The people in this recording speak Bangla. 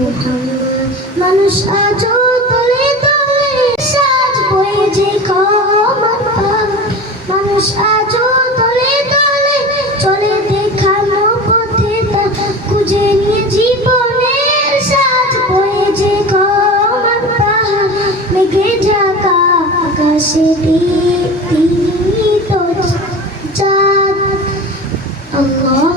মুহাম্মদ। মানুষ আজও তলে তলে সাজ বয়ে যে ক্ষমার পাহাড়। মানুষ আজও তলে তলে চলে দেখানো পথে তার, খুঁজে নিয়ে জীবনের সাজ বয়ে যে ক্ষমার পাহাড়। মেঘে ঢাকা আকাশে তিনি তো চাঁদ। আল্লাহ